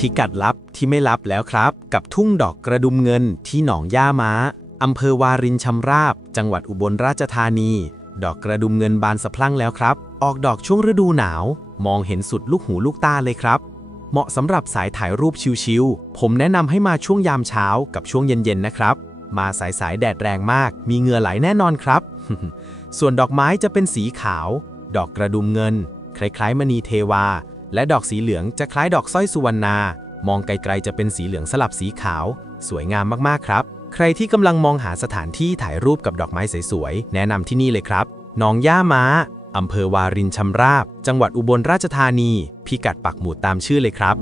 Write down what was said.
พิกัดลับที่ไม่ลับแล้วครับกับทุ่งดอกกระดุมเงินที่หนองย่าม้าอำเภอวารินชำราบจังหวัดอุบลราชธานีดอกกระดุมเงินบานสะพรั่งแล้วครับออกดอกช่วงฤดูหนาวมองเห็นสุดลูกหูลูกตาเลยครับเหมาะสำหรับสายถ่ายรูปชิลๆผมแนะนำให้มาช่วงยามเช้ากับช่วงเย็นๆนะครับมาสายแดดแรงมากมีเหงื่อไหลแน่นอนครับ ส่วนดอกไม้จะเป็นสีขาวดอกกระดุมเงินคล้ายๆมณีเทวาและดอกสีเหลืองจะคล้ายดอกสร้อยสุวรรณามองไกลๆจะเป็นสีเหลืองสลับสีขาวสวยงามมากๆครับใครที่กำลังมองหาสถานที่ถ่ายรูปกับดอกไม้สวยๆแนะนำที่นี่เลยครับหนองย่าม้าอำเภอวารินชำราบจังหวัดอุบลราชธานีพิกัดปักหมุดตามชื่อเลยครับ